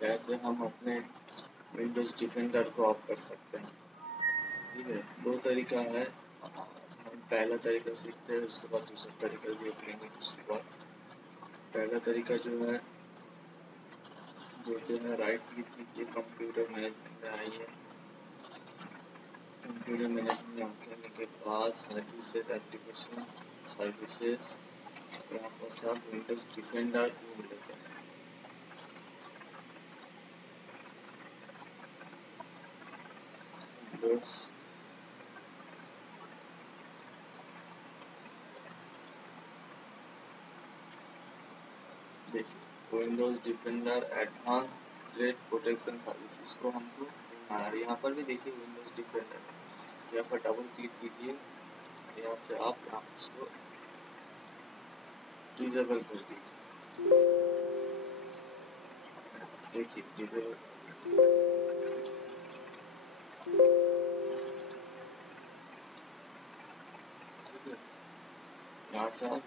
कैसे हम अपने विंडोज डिफेंडर को ऑफ कर सकते हैं। ठीक है, दो तरीका है। हम पहला तरीका सीखते हैं, उसके बाद दूसरा तरीका देख लेंगे दूसरी बार। पहला तरीका जो है राइट क्लिक कीजिए, कंप्यूटर मैनेजमेंट में आइए। कंप्यूटर मैनेजमेंट में आने के बाद सर्विसेज, एप्लीकेशन सर्विसेज, यहाँ पर से आप विंडोज डिफेंडर ढूंढ लेते हैं। विंडोज देखिए, Windows defender advance threat protection services को हमको ढूंढना है। यहाँ पर भी देखिए विंडोज डिफेंडर, यहाँ पर डबल क्लिक कीजिए, यहाँ से आप यहाँ इसको डिसेबल कर दीजिए। देखिए डिसेबल, ठीक है। यहाँ से आप